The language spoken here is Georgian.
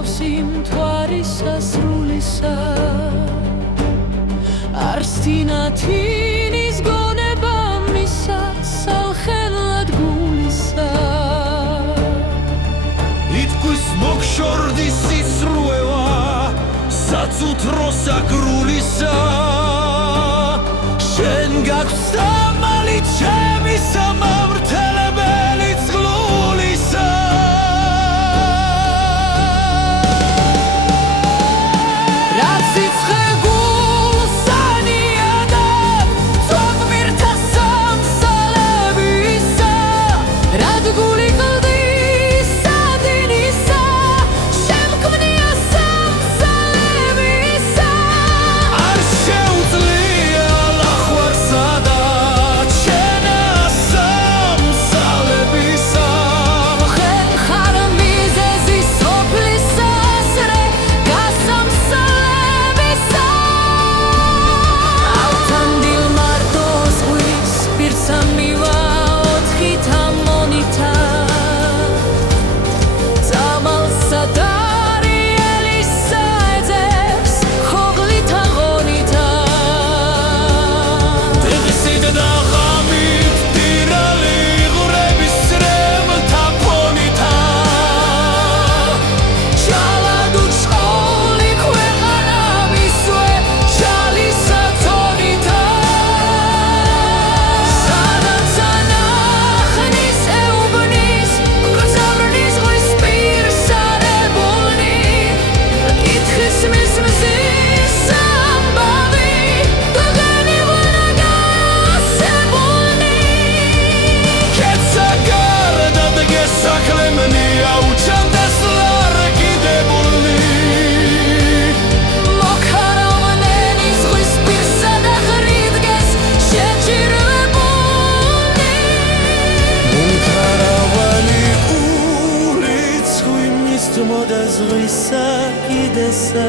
მსგავსი მთვარისა სრულისა არც თინათინის გონება მისა სალხელად გულისა ითქვის მოგშორდის სისრუევა საწუთრო საგრულისა შენ გაქვს დამალი ჩემი სამავრთელებელი წყლულისა რაც იცხე გულსანია და წონმირთა სამსალებისა რად გული კლდის სადინისა შემქმნია სამსალებისა არ შეუძლია ლახვარსა და ჩენა სამსალებისა ხენ ხარ მიზეზი სოფლისასრე გასამსალებისა ავთანდილ მარტო ზღვის პირცა მივა ოთხით ამონითა წამალსა დარიელისა ეძებს ხოღლით აღონითა დეღსით და ღამით დირალი ღურების სრემთა ფონითა ჩალადუ ჭყოლი ქვეყანა მისვე ჩალისა თონითა სადაც ანახნის ეუბნის გრძავრნის ზღვის პირსარებულნი კითხის მის მზის ამბავი დღენი ვარაგასებულნი კეცა გარდა დგესაკლემნი აუჩანდეს ლარგიდებულნი მოქარავნენი ზღვის პირსა და ღრიდგეს შეჭირვებულნი მუნქარავანი ულიც ღვიმის თმოდა ზღვისა კიდესა